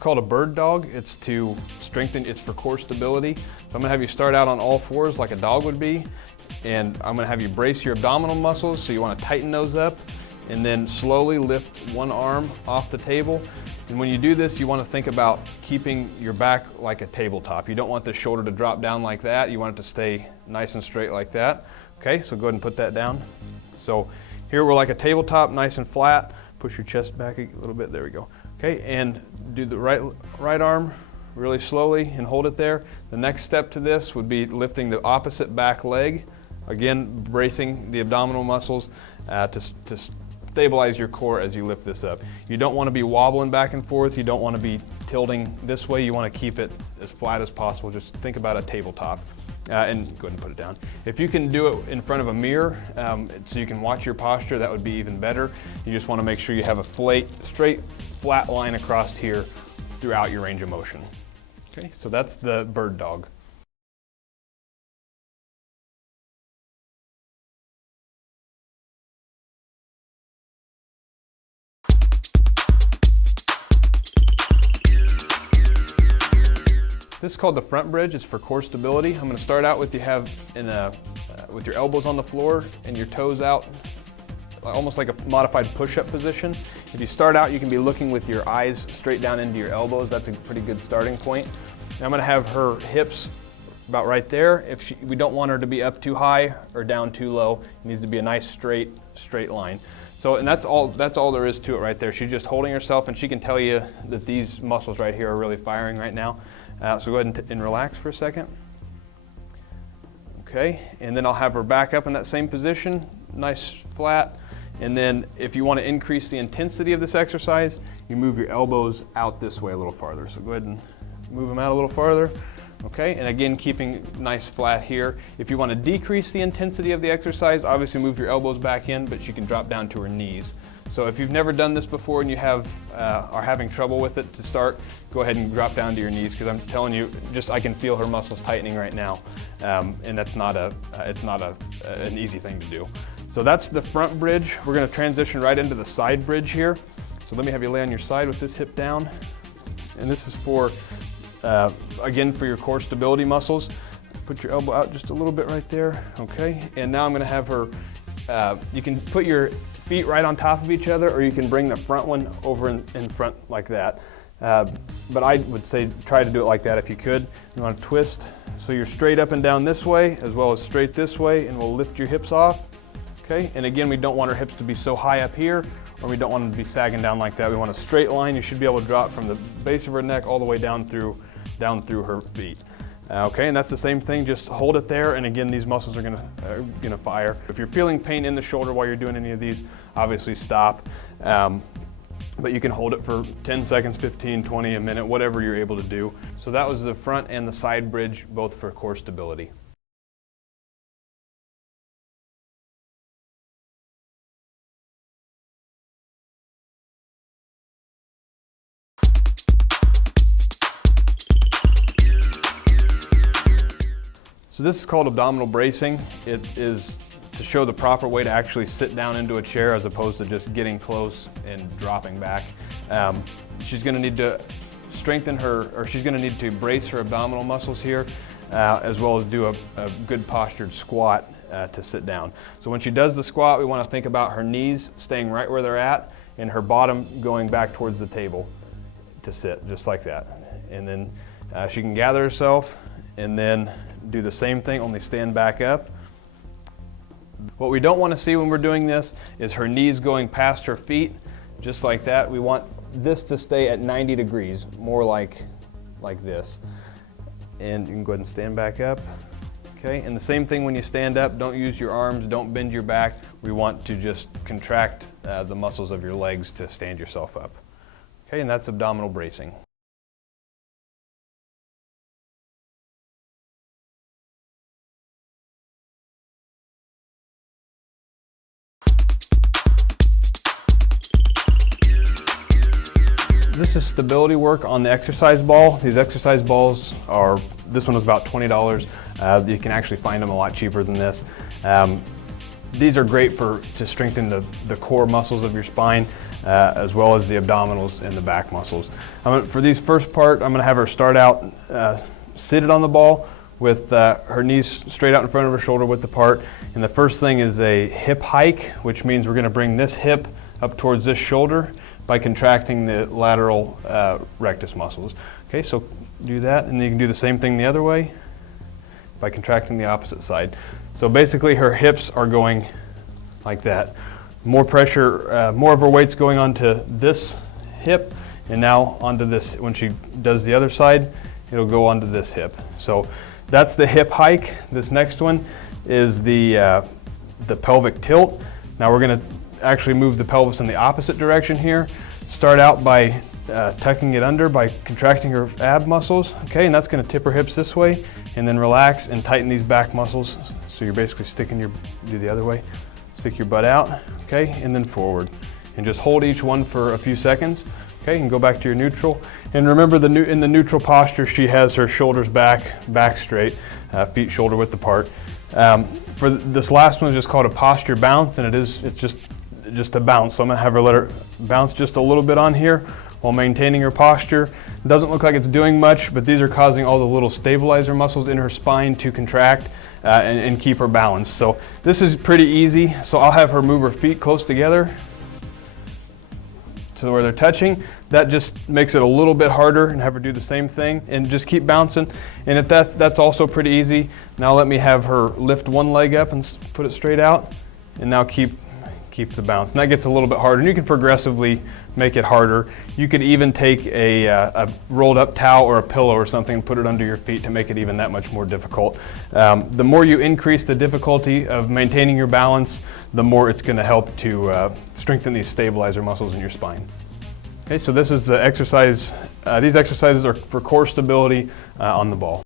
called a bird dog. It's to strengthen, it's for core stability. So I'm gonna have you start out on all fours like a dog would be, and I'm gonna have you brace your abdominal muscles, so you wanna tighten those up, and then slowly lift one arm off the table. And when you do this, you wanna think about keeping your back like a tabletop. You don't want the shoulder to drop down like that. You want it to stay nice and straight like that. Okay, so go ahead and put that down. So here we're like a tabletop, nice and flat. Push your chest back a little bit, there we go. Okay, and do the right arm really slowly and hold it there. The next step to this would be lifting the opposite back leg. Again, bracing the abdominal muscles to stabilize your core as you lift this up. You don't want to be wobbling back and forth. You don't want to be tilting this way. You want to keep it as flat as possible. Just think about a tabletop. And go ahead and put it down. If you can do it in front of a mirror so you can watch your posture, that would be even better. You just want to make sure you have a straight, flat line across here throughout your range of motion. Okay, so that's the bird dog. This is called the front bridge. It's for core stability. I'm going to start out with with your elbows on the floor and your toes out, almost like a modified push-up position. If you start out, you can be looking with your eyes straight down into your elbows. That's a pretty good starting point. Now I'm going to have her hips about right there. We don't want her to be up too high or down too low. It needs to be a nice straight line. So, and that's all there is to it right there. She's just holding herself, and she can tell you that these muscles right here are really firing right now. So go ahead and relax for a second. Okay, and then I'll have her back up in that same position, nice flat. And then if you want to increase the intensity of this exercise, you move your elbows out this way a little farther. So go ahead and move them out a little farther. Okay, and again, keeping nice flat here. If you want to decrease the intensity of the exercise, obviously move your elbows back in, but she can drop down to her knees. So if you've never done this before and you are having trouble with it to start, go ahead and drop down to your knees, because I'm telling you, I can feel her muscles tightening right now, and that's not an easy thing to do. So that's the front bridge. We're going to transition right into the side bridge here. So let me have you lay on your side with this hip down, and this is for again for your core stability muscles. Put your elbow out just a little bit right there. Okay, and now I'm going to have her. You can put your feet right on top of each other, or you can bring the front one over in front like that. But I would say try to do it like that if you could. You want to twist so you're straight up and down this way as well as straight this way, and we'll lift your hips off. Okay, and again, we don't want our hips to be so high up here, or we don't want them to be sagging down like that. We want a straight line. You should be able to drop from the base of her neck all the way down through her feet. Okay, and that's the same thing, just hold it there, and again, these muscles are gonna fire. If you're feeling pain in the shoulder while you're doing any of these, obviously stop. But you can hold it for 10 seconds, 15, 20, a minute, whatever you're able to do. So that was the front and the side bridge, both for core stability. So this is called abdominal bracing. It is to show the proper way to actually sit down into a chair as opposed to just getting close and dropping back. She's going to need to strengthen she's going to need to brace her abdominal muscles here, as well as do a good postured squat to sit down. So when she does the squat, we want to think about her knees staying right where they're at and her bottom going back towards the table to sit, just like that. And then she can gather herself and then do the same thing, only stand back up. What we don't want to see when we're doing this is her knees going past her feet, just like that. We want this to stay at 90 degrees, more like this. And you can go ahead and stand back up. Okay, and the same thing when you stand up, don't use your arms, don't bend your back. We want to just contract the muscles of your legs to stand yourself up. Okay, and that's abdominal bracing. This is stability work on the exercise ball. These exercise balls this one was about $20. You can actually find them a lot cheaper than this. These are great to strengthen the core muscles of your spine, as well as the abdominals and the back muscles. For these first part, I'm going to have her start out seated on the ball with her knees straight out in front of her shoulder width apart. And the first thing is a hip hike, which means we're going to bring this hip up towards this shoulder by contracting the lateral rectus muscles. Okay, so do that, and then you can do the same thing the other way by contracting the opposite side. So basically her hips are going like that. More pressure, more of her weight's going onto this hip, and now onto this. When she does the other side, it'll go onto this hip. So that's the hip hike. This next one is the pelvic tilt. Now we're gonna actually move the pelvis in the opposite direction here. Start out by tucking it under by contracting her ab muscles, okay, and that's gonna tip her hips this way, and then relax and tighten these back muscles. So you're basically do the other way, stick your butt out, okay, and then forward. And just hold each one for a few seconds, okay, and go back to your neutral. And remember, in the neutral posture, she has her shoulders back straight, feet shoulder width apart. For this last one is just called a posture bounce, and it's just a bounce. So I'm gonna have her let her bounce just a little bit on here while maintaining her posture. It doesn't look like it's doing much, but these are causing all the little stabilizer muscles in her spine to contract and keep her balanced. So this is pretty easy. So I'll have her move her feet close together to where they're touching. That just makes it a little bit harder, and have her do the same thing and just keep bouncing. And if that's also pretty easy. Now let me have her lift one leg up and put it straight out, and now keep the bounce. And that gets a little bit harder, and you can progressively make it harder. You could even take a rolled up towel or a pillow or something and put it under your feet to make it even that much more difficult. The more you increase the difficulty of maintaining your balance, the more it's going to help to strengthen these stabilizer muscles in your spine. Okay, so this is the exercise. These exercises are for core stability on the ball.